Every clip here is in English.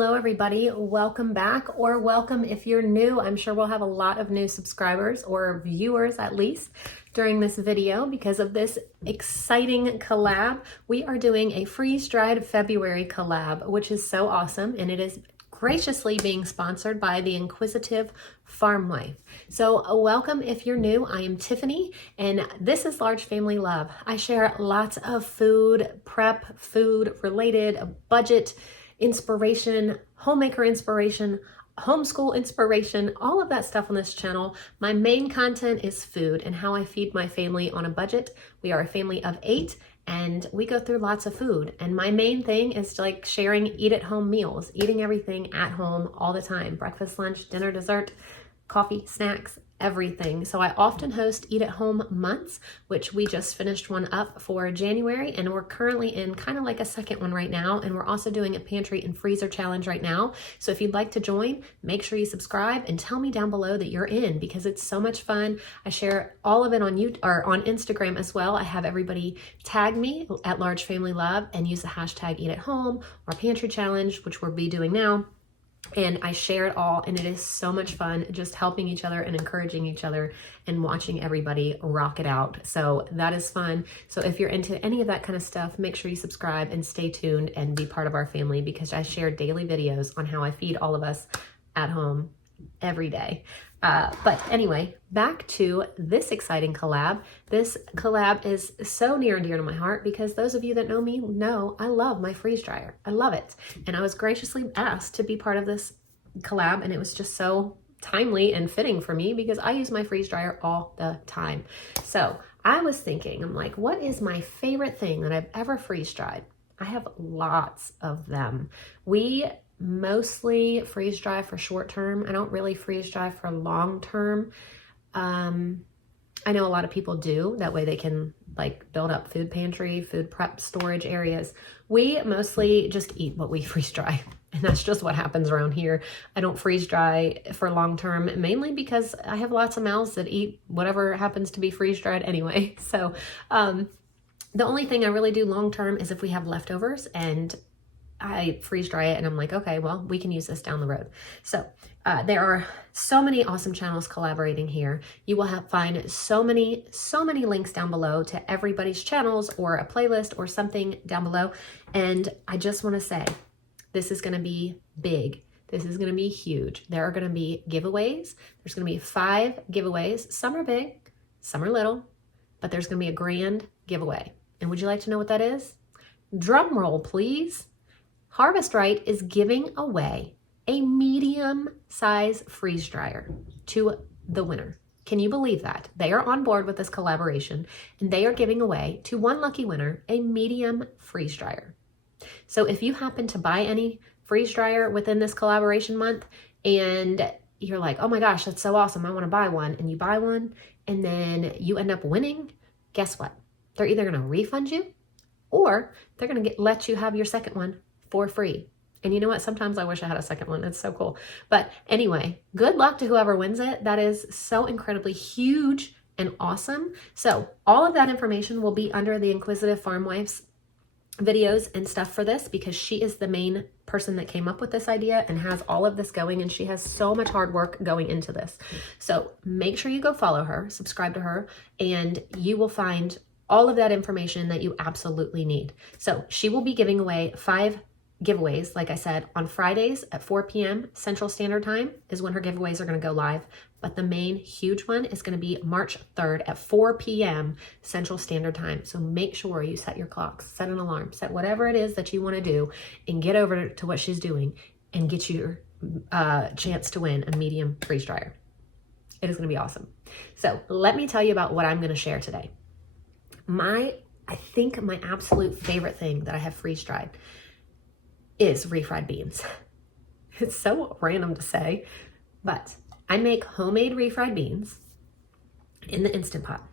Hello everybody, welcome back, or welcome if you're new. I'm sure we'll have a lot of new subscribers or viewers at least during this video because of this exciting collab. We are doing a freeze-dried February collab, which is so awesome, and it is graciously being sponsored by the Inquisitive Farm Wife. So welcome if you're new. I am Tiffany and this is Large Family Love. I share lots of food prep, food related, budget inspiration, homemaker inspiration, homeschool inspiration, all of that stuff on this channel. My main content is food and how I feed my family on a budget. We are a family of 8 and we go through lots of food. And my main thing is like sharing eat at home meals, eating everything at home all the time. Breakfast, lunch, dinner, dessert, coffee, snacks, everything. So I often host eat at home months, which we just finished one up for January, and we're currently in kind of like a second one right now. And we're also doing a pantry and freezer challenge right now. So if you'd like to join, make sure you subscribe and tell me down below that you're in because it's so much fun. I share all of it on YouTube or on Instagram as well. I have everybody tag me at Large Family Love and use the hashtag eat at home or pantry challenge, which we'll be doing now. And I share it all, and it is so much fun just helping each other and encouraging each other and watching everybody rock it out. So that is fun. So if you're into any of that kind of stuff, make sure you subscribe and stay tuned and be part of our family because I share daily videos on how I feed all of us at home every day. But anyway, back to this exciting collab. This collab is so near and dear to my heart because those of you that know me know I love my freeze dryer. I love it. And I was graciously asked to be part of this collab, and it was just so timely and fitting for me because I use my freeze dryer all the time. So I was thinking, I'm like, what is my favorite thing that I've ever freeze dried? I have lots of them. We mostly freeze dry for short term. I don't really freeze dry for long term. I know a lot of people do. That way they can like build up food pantry, food prep storage areas. We mostly just eat what we freeze dry. And that's just what happens around here. I don't freeze dry for long term, mainly because I have lots of mouths that eat whatever happens to be freeze dried anyway. So the only thing I really do long term is if we have leftovers and I freeze dry it and I'm like, okay, well, we can use this down the road. So there are so many awesome channels collaborating here. You will find so many links down below to everybody's channels or a playlist or something down below. And I just want to say, this is going to be big. This is going to be huge. There are going to be giveaways. There's going to be 5 giveaways. Some are big, some are little, but there's going to be a grand giveaway. And would you like to know what that is? Drum roll, please. Harvest Right is giving away a medium size freeze dryer to the winner. Can you believe that? They are on board with this collaboration and they are giving away to one lucky winner a medium freeze dryer. So if you happen to buy any freeze dryer within this collaboration month and you're like, oh my gosh, that's so awesome, I want to buy one, and you buy one and then you end up winning, guess what? They're either going to refund you or they're going to let you have your second one for free. And you know what? Sometimes I wish I had a second one. It's so cool. But anyway, good luck to whoever wins it. That is so incredibly huge and awesome. So all of that information will be under the Inquisitive Farm Wife's videos and stuff for this because she is the main person that came up with this idea and has all of this going, and she has so much hard work going into this. So make sure you go follow her, subscribe to her, and you will find all of that information that you absolutely need. So she will be giving away 5 giveaways, like I said, on Fridays at 4 p.m. Central Standard Time is when her giveaways are going to go live. But the main huge one is going to be March 3rd at 4 p.m. Central Standard Time. So make sure you set your clocks, set an alarm, set whatever it is that you want to do and get over to what she's doing and get your chance to win a medium freeze dryer. It is going to be awesome. So let me tell you about what I'm going to share today. I think my absolute favorite thing that I have freeze dried is refried beans. It's so random to say, but I make homemade refried beans in the Instant Pot.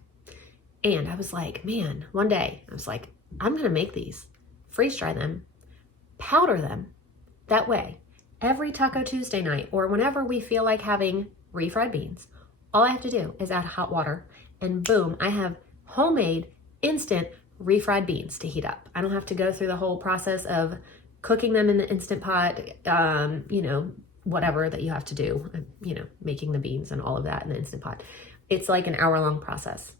And I was like, man, one day I was like, I'm going to make these, freeze dry them, powder them. That way, every Taco Tuesday night or whenever we feel like having refried beans, all I have to do is add hot water and boom, I have homemade instant refried beans to heat up. I don't have to go through the whole process of cooking them in the Instant Pot, you know, whatever that you have to do, you know, making the beans and all of that in the Instant Pot. It's like an hour-long process.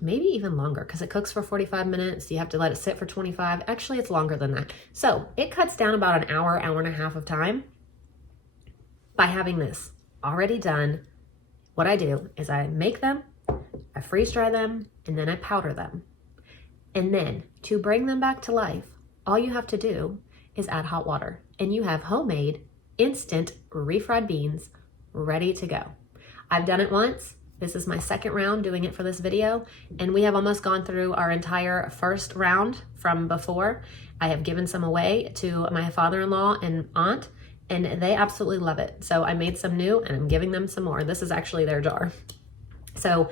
Maybe even longer, because it cooks for 45 minutes. You have to let it sit for 25. Actually, it's longer than that. So it cuts down about an hour, hour and a half of time by having this already done. What I do is I make them, I freeze dry them, and then I powder them. And then to bring them back to life, all you have to do is add hot water, and you have homemade instant refried beans ready to go. I've done it once. This is my second round doing it for this video, and we have almost gone through our entire first round from before. I have given some away to my father-in-law and aunt, and they absolutely love it. So I made some new, and I'm giving them some more. This is actually their jar. So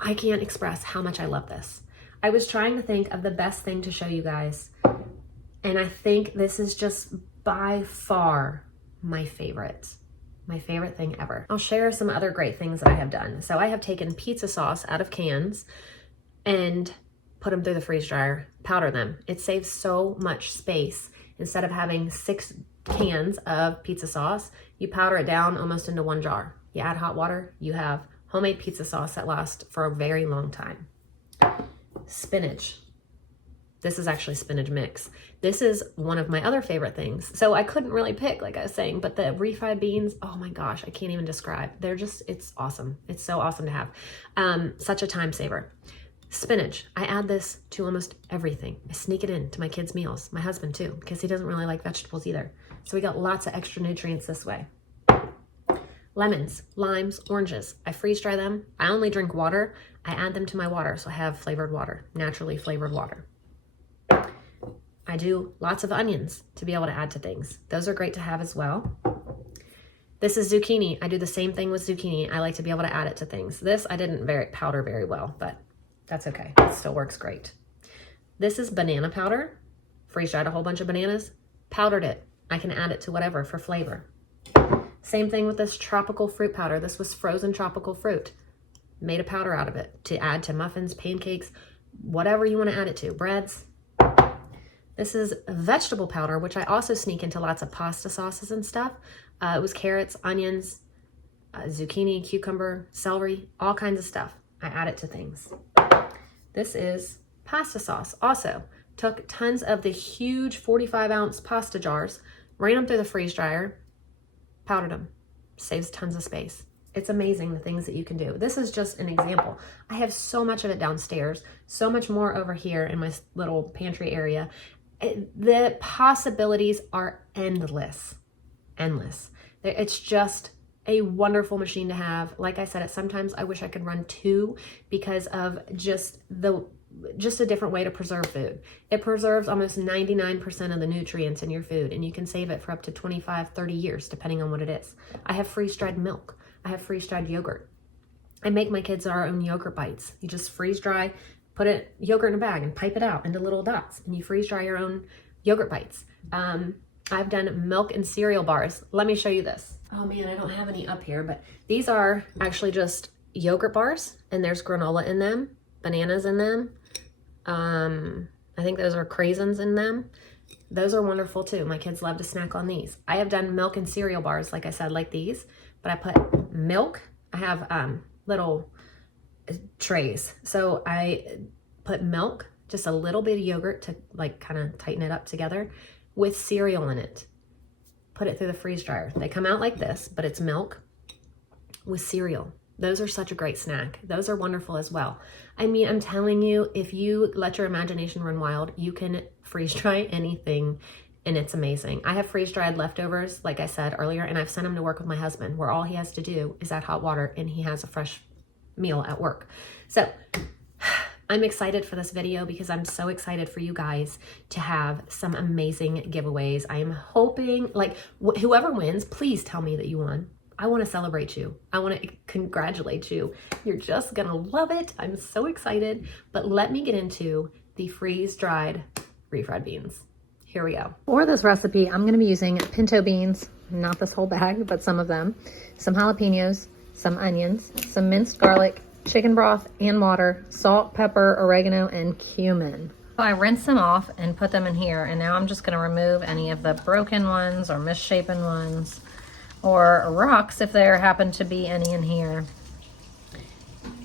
I can't express how much I love this. I was trying to think of the best thing to show you guys, and I think this is just by far my favorite thing ever. I'll share some other great things that I have done. So I have taken pizza sauce out of cans and put them through the freeze dryer, powder them. It saves so much space. Instead of having 6 cans of pizza sauce, you powder it down almost into one jar. You add hot water, you have homemade pizza sauce that lasts for a very long time. Spinach. This is actually spinach mix. This is one of my other favorite things. So I couldn't really pick, like I was saying, but the refried beans, oh my gosh, I can't even describe. They're just, it's awesome. It's so awesome to have. Such a time saver. Spinach. I add this to almost everything. I sneak it into my kids' meals. My husband too, because he doesn't really like vegetables either. So we got lots of extra nutrients this way. Lemons, limes, oranges. I freeze dry them. I only drink water. I add them to my water, so I have flavored water, naturally flavored water. I do lots of onions to be able to add to things. Those are great to have as well. This is zucchini. I do the same thing with zucchini. I like to be able to add it to things. This I didn't powder very well, but that's okay. It still works great. This is banana powder. Freeze dried a whole bunch of bananas, powdered it. I can add it to whatever for flavor. Same thing with this tropical fruit powder. This was frozen tropical fruit. Made a powder out of it to add to muffins, pancakes, whatever you want to add it to, breads. This is vegetable powder, which I also sneak into lots of pasta sauces and stuff. It was carrots, onions, zucchini, cucumber, celery, all kinds of stuff. I add it to things. This is pasta sauce. Also, took tons of the huge 45-ounce pasta jars, ran them through the freeze dryer, powdered them. Saves tons of space. It's amazing the things that you can do. This is just an example. I have so much of it downstairs, so much more over here in my little pantry area. The possibilities are endless, endless. It's just a wonderful machine to have. Like I said, sometimes I wish I could run 2 because of just a different way to preserve food. It preserves almost 99% of the nutrients in your food, and you can save it for up to 25, 30 years, depending on what it is. I have freeze-dried milk. I have freeze-dried yogurt. I make my kids our own yogurt bites. You just freeze dry, put yogurt in a bag and pipe it out into little dots, and you freeze dry your own yogurt bites. I've done milk and cereal bars. Let me show you this. Oh man, I don't have any up here, but these are actually just yogurt bars, and there's granola in them, bananas in them. I think those are craisins in them. Those are wonderful too. My kids love to snack on these. I have done milk and cereal bars, like I said, like these, but I put milk. I have little trays. So I put milk, just a little bit of yogurt to like kind of tighten it up together with cereal in it. Put it through the freeze dryer. They come out like this, but it's milk with cereal. Those are such a great snack. Those are wonderful as well. I mean, I'm telling you, if you let your imagination run wild, you can freeze dry anything, and it's amazing. I have freeze dried leftovers, like I said earlier, and I've sent them to work with my husband, where all he has to do is add hot water and he has a fresh meal at work. So I'm excited for this video because I'm so excited for you guys to have some amazing giveaways. I am hoping, like, whoever wins, please tell me that you won. I want to celebrate you. I want to congratulate you. You're just gonna love it. I'm so excited. But let me get into the freeze-dried refried beans. Here we go. For this recipe, I'm gonna be using pinto beans, not this whole bag, but some of them, some jalapenos, some onions, some minced garlic, chicken broth and water, salt, pepper, oregano, and cumin. I rinsed them off and put them in here, and now I'm just gonna remove any of the broken ones or misshapen ones or rocks if there happen to be any in here,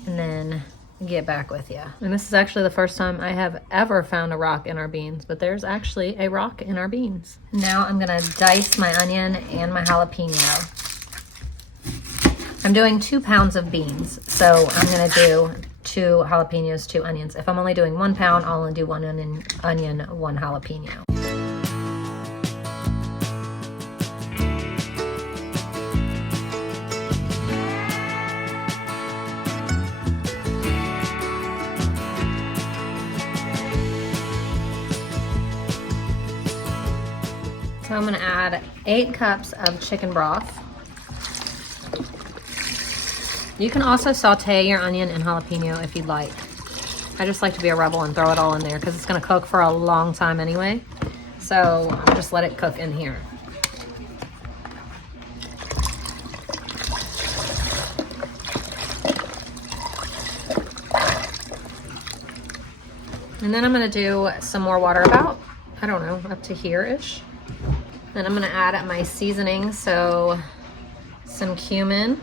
and then get back with you. And this is actually the first time I have ever found a rock in our beans, but there's actually a rock in our beans. Now I'm gonna dice my onion and my jalapeno. I'm doing 2 pounds of beans, so I'm gonna do 2 jalapenos, 2 onions. If I'm only doing 1 pound, I'll only do 1 onion, 1 jalapeno. So I'm gonna add 8 cups of chicken broth. You can also saute your onion and jalapeno if you'd like. I just like to be a rebel and throw it all in there because it's gonna cook for a long time anyway. So I'll just let it cook in here. And then I'm gonna do some more water, about, I don't know, up to here-ish. Then I'm gonna add my seasoning, so some cumin,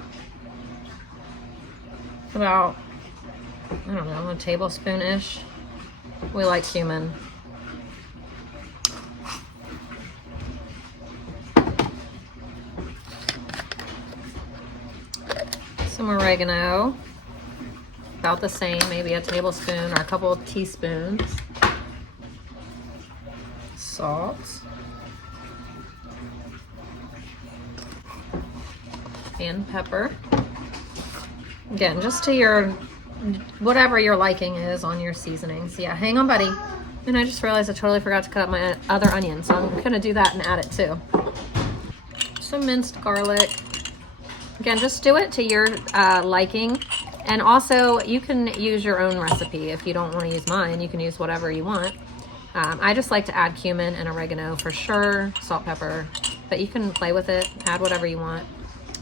about, I don't know, a tablespoon-ish. We like cumin. Some oregano, about the same, maybe a tablespoon or a couple of teaspoons. Salt. And pepper. Again, just to your, whatever your liking is on your seasonings. Yeah, hang on, buddy. And I just realized I totally forgot to cut up my other onion, so I'm gonna do that and add it too. Some minced garlic. Again, just do it to your liking. And also, you can use your own recipe. If you don't want to use mine, you can use whatever you want. I just like to add cumin and oregano for sure, salt, pepper, but you can play with it, add whatever you want.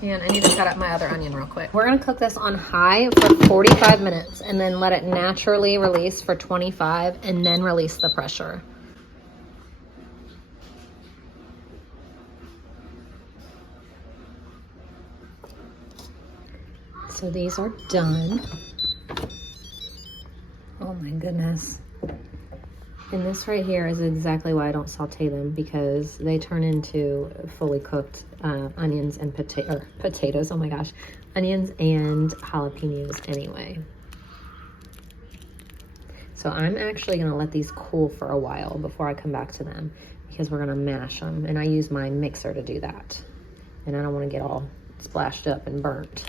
And I need to cut up my other onion real quick. We're gonna cook this on high for 45 minutes and then let it naturally release for 25 and then release the pressure. So these are done. Oh my goodness. And this right here is exactly why I don't saute them, because they turn into fully cooked onions and potatoes, oh my gosh, onions and jalapenos anyway. So I'm actually gonna let these cool for a while before I come back to them, because we're gonna mash them, and I use my mixer to do that. And I don't wanna get all splashed up and burnt.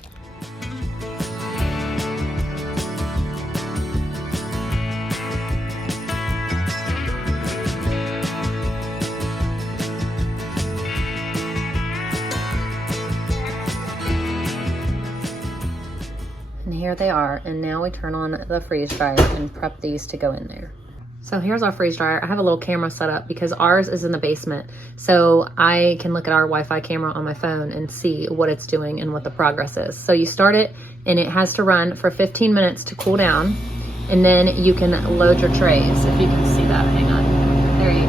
Here they are, and now we turn on the freeze dryer and prep these to go in there. So here's our freeze dryer. I have a little camera set up because ours is in the basement, so I can look at our Wi-Fi camera on my phone and see what it's doing and what the progress is. So you start it and it has to run for 15 minutes to cool down, and then you can load your trays. If you can see that, hang on, there you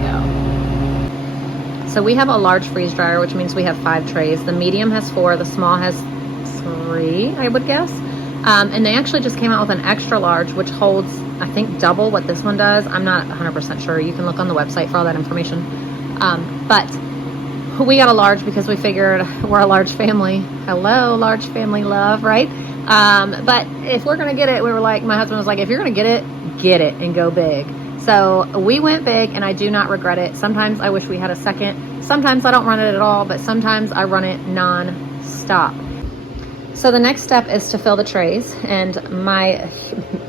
go. So we have a large freeze dryer, which means we have 5 trays. The medium has 4, the small has 3, I would guess. And they actually just came out with an extra large, which holds, I think, double what this one does. I'm not 100% sure. You can look on the website for all that information. But we got a large because we figured we're a large family. Hello, large family love, right? But if we're going to get it, we were like, my husband was like, if you're going to get it and go big. So we went big, and I do not regret it. Sometimes I wish we had a second. Sometimes I don't run it at all, but sometimes I run it non-stop. So the next step is to fill the trays, and my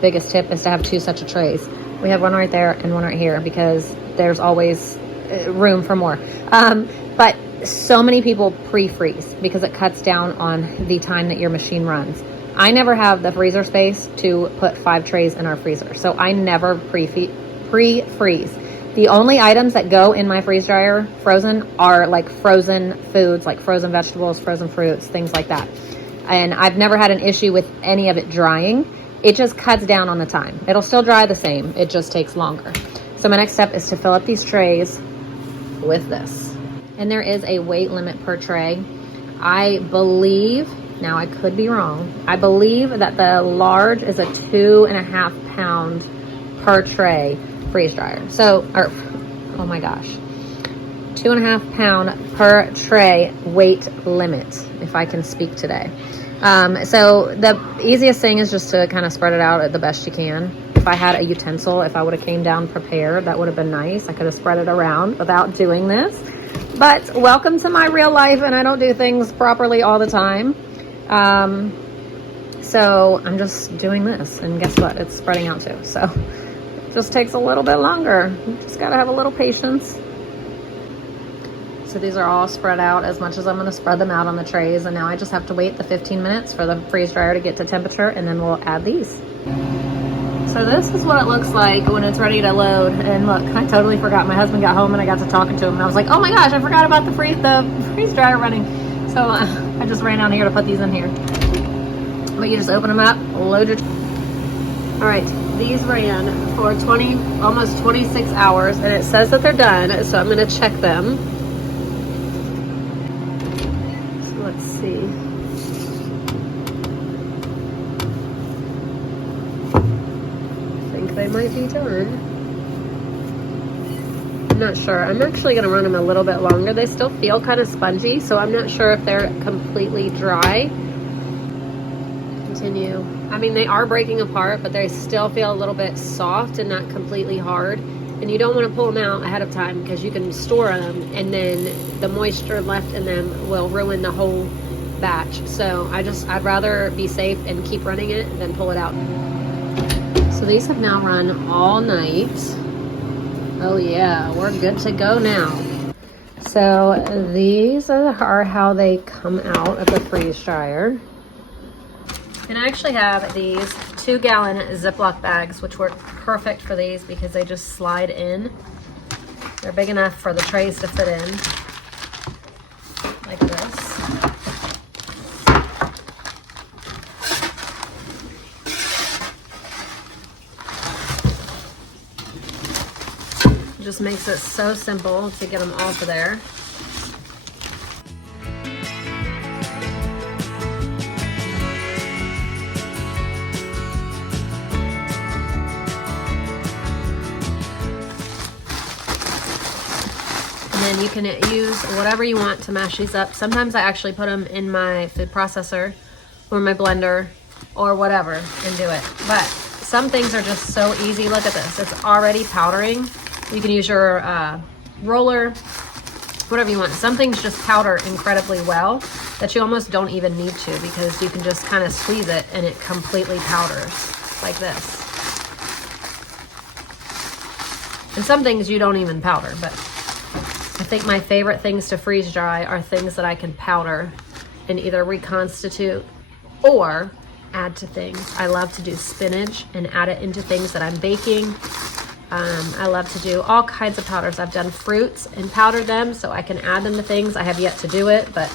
biggest tip is to have 2 sets of trays. We have one right there and one right here because there's always room for more. But so many people pre-freeze because it cuts down on the time that your machine runs. I never have the freezer space to put 5 trays in our freezer, so I never pre-freeze. The only items that go in my freeze dryer frozen are like frozen foods, like frozen vegetables, frozen fruits, things like that. And I've never had an issue with any of it drying. It just cuts down on the time. It'll still dry the same. It just takes longer. So my next step is to fill up these trays with this. And there is a weight limit per tray. I believe, now I could be wrong, I believe that the large is a 2.5 pound per tray freeze dryer. So, oh my gosh, 2.5 pound per tray weight limit, if I can speak today. So the easiest thing is just to kind of spread it out the best you can. If I had a utensil, if I would have came down prepared, that would have been nice. I could have spread it around without doing this. But welcome to my real life, and I don't do things properly all the time. So I'm just doing this, and guess what? It's spreading out too. So it just takes a little bit longer. You just gotta have a little patience. So these are all spread out as much as I'm gonna spread them out on the trays, and now I just have to wait the 15 minutes for the freeze dryer to get to temperature, and then we'll add these. So this is what it looks like when it's ready to load. And look, I totally forgot. My husband got home and I got to talking to him, and I was like, oh my gosh, I forgot about the freeze dryer running. So I just ran down here to put these in here. But you just open them up, load your... All right, these ran for almost 26 hours, and it says that they're done, so I'm gonna check them. So let's see. They might be done. I'm not sure. I'm actually going to run them a little bit longer. They still feel kind of spongy, so I'm not sure if they're completely dry. Continue. I mean, they are breaking apart, but they still feel a little bit soft and not completely hard. And you don't want to pull them out ahead of time because you can store them, and then the moisture left in them will ruin the whole batch. So I'd rather be safe and keep running it than pull it out. So these have now run all night. Oh yeah, we're good to go now. So these are how they come out of the freeze dryer. And I actually have these 2-gallon Ziploc bags, which work perfect for these because they just slide in. They're big enough for the trays to fit in, like this. Just makes it so simple to get them off of there. And then you can use whatever you want to mash these up. Sometimes I actually put them in my food processor or my blender or whatever and do it. But some things are just so easy. Look at this, it's already powdering. You can use your roller, whatever you want. Some things just powder incredibly well that you almost don't even need to, because you can just kind of squeeze it and it completely powders like this. And some things you don't even powder, but I think my favorite things to freeze dry are things that I can powder and either reconstitute or add to things. I love to do spinach and add it into things that I'm baking. I love to do all kinds of powders. I've done fruits and powdered them so I can add them to things. I have yet to do it, but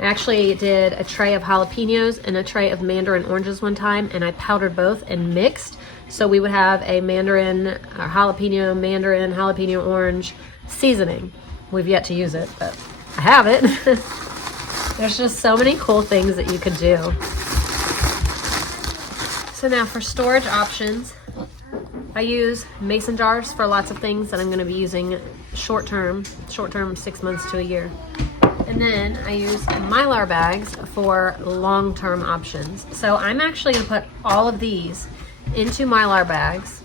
I actually did a tray of jalapenos and a tray of mandarin oranges one time, and I powdered both and mixed. So we would have a mandarin jalapeno orange seasoning. We've yet to use it, but I have it. There's just so many cool things that you could do. So now for storage options, I use mason jars for lots of things that I'm going to be using short-term 6 months to a year. And then I use Mylar bags for long-term options. So I'm actually going to put all of these into Mylar bags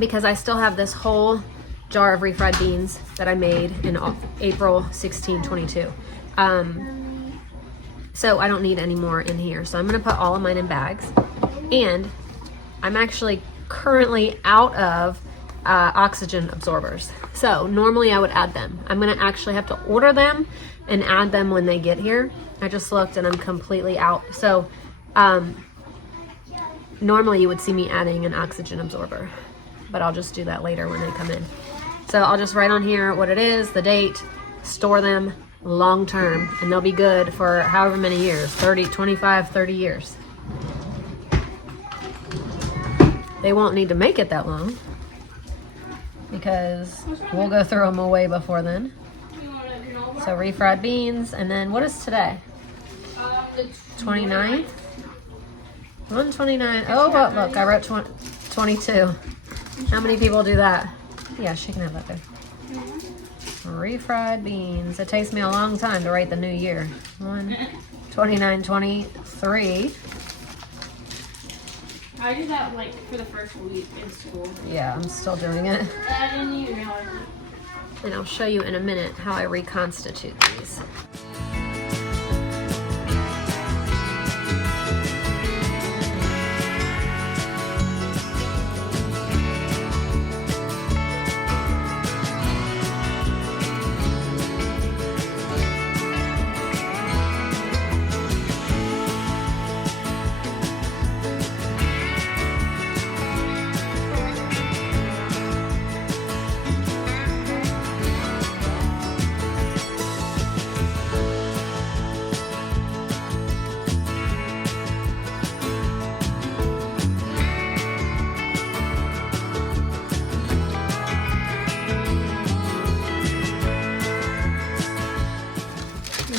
because I still have this whole jar of refried beans that I made in April 16, 22. So I don't need any more in here. So I'm going to put all of mine in bags. And I'm actually currently out of oxygen absorbers. So normally I would add them. I'm gonna actually have to order them and add them when they get here. I just looked and I'm completely out. So normally you would see me adding an oxygen absorber, but I'll just do that later when they come in. So I'll just write on here what it is, the date, store them long term, and they'll be good for however many years, 30, 25, 30 years. They won't need to make it that long, because we'll go through them way before then. So refried beans, and then what is today? The 29th? 129. Oh, look, I wrote 22. How many people do that? Yeah, she can have that there. Refried beans. It takes me a long time to write the new year. 29, 23. I did that like for the first week in school. Yeah, I'm still doing it. I didn't even realize it. And I'll show you in a minute how I reconstitute these.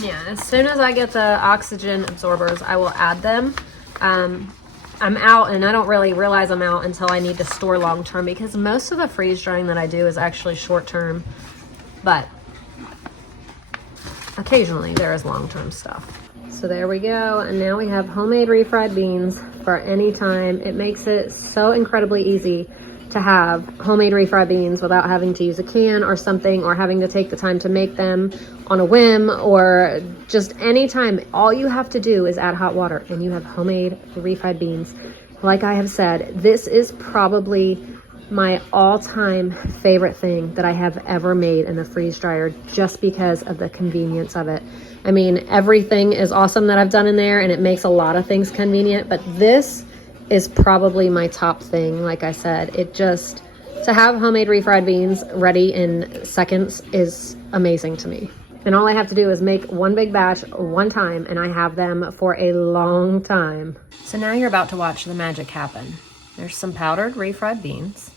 Yeah, as soon as I get the oxygen absorbers, I will add them. I'm out, and I don't really realize I'm out until I need to store long term, because most of the freeze drying that I do is actually short term, but occasionally there is long term stuff. So there we go, and now we have homemade refried beans for any time. It makes it so incredibly easy to have homemade refried beans without having to use a can or something, or having to take the time to make them on a whim, or just any time. All you have to do is add hot water and you have homemade refried beans. Like I have said, this is probably my all-time favorite thing that I have ever made in the freeze dryer, just because of the convenience of it. I mean, everything is awesome that I've done in there, and it makes a lot of things convenient, but this is probably my top thing. Like I said, it just, to have homemade refried beans ready in seconds is amazing to me. And all I have to do is make one big batch one time, and I have them for a long time. So now you're about to watch the magic happen. There's some powdered refried beans.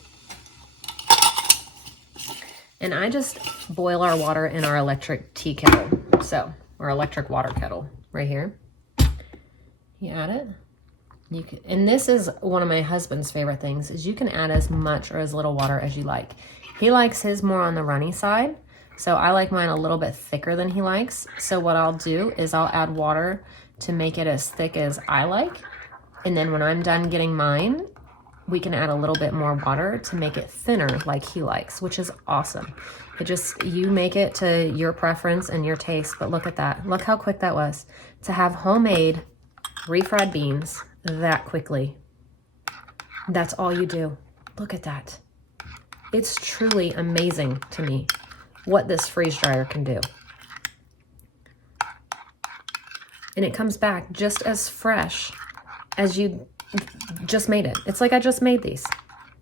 And I just boil our water in our electric tea kettle. So, our electric water kettle right here. You add it. You can, and this is one of my husband's favorite things, is you can add as much or as little water as you like. He likes his more on the runny side, so I like mine a little bit thicker than he likes. So what I'll do is I'll add water to make it as thick as I like, and then when I'm done getting mine, we can add a little bit more water to make it thinner like he likes, which is awesome. It just, you make it to your preference and your taste. But look at that. Look how quick that was. To have homemade refried beans that quickly. That's all you do. Look at that. It's truly amazing to me what this freeze dryer can do. And it comes back just as fresh as you just made it. It's like I just made these.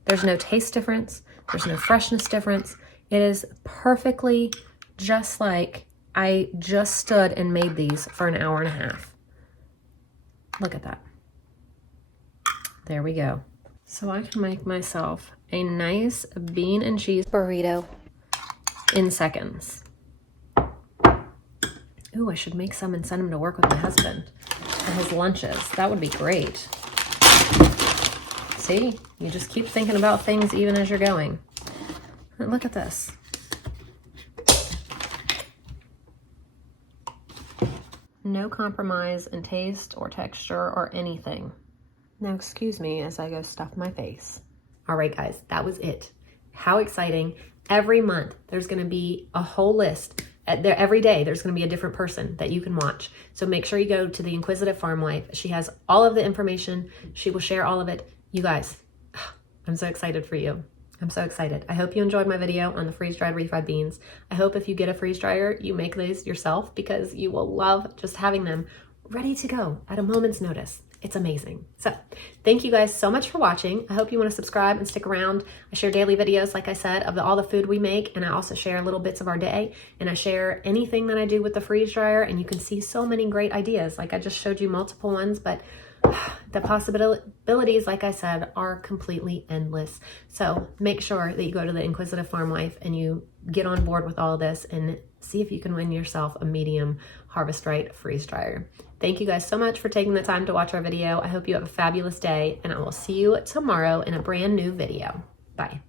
There's no taste difference. There's no freshness difference. It is perfectly just like I just stood and made these for an hour and a half. Look at that. There we go. So I can make myself a nice bean and cheese burrito in seconds. Ooh, I should make some and send him to work with my husband for his lunches. That would be great. See, you just keep thinking about things even as you're going. And look at this. No compromise in taste or texture or anything. Now excuse me as I go stuff my face. All right, guys, that was it. How exciting. Every month, there's gonna be a whole list. Every day, there's gonna be a different person that you can watch. So make sure you go to the Inquisitive Farm Wife. She has all of the information. She will share all of it. You guys, I'm so excited for you. I'm so excited. I hope you enjoyed my video on the freeze-dried refried beans. I hope if you get a freeze dryer, you make these yourself, because you will love just having them ready to go at a moment's notice. It's amazing. So thank you guys so much for watching. I hope you want to subscribe and stick around. I share daily videos, like I said, of all the food we make, and I also share little bits of our day, and I share anything that I do with the freeze dryer, and you can see so many great ideas. Like I just showed you multiple ones, but the possibilities, like I said, are completely endless. So make sure that you go to the Inquisitive Farm Wife and you get on board with all this and see if you can win yourself a medium Harvest Right freeze dryer. Thank you guys so much for taking the time to watch our video. I hope you have a fabulous day, and I will see you tomorrow in a brand new video. Bye.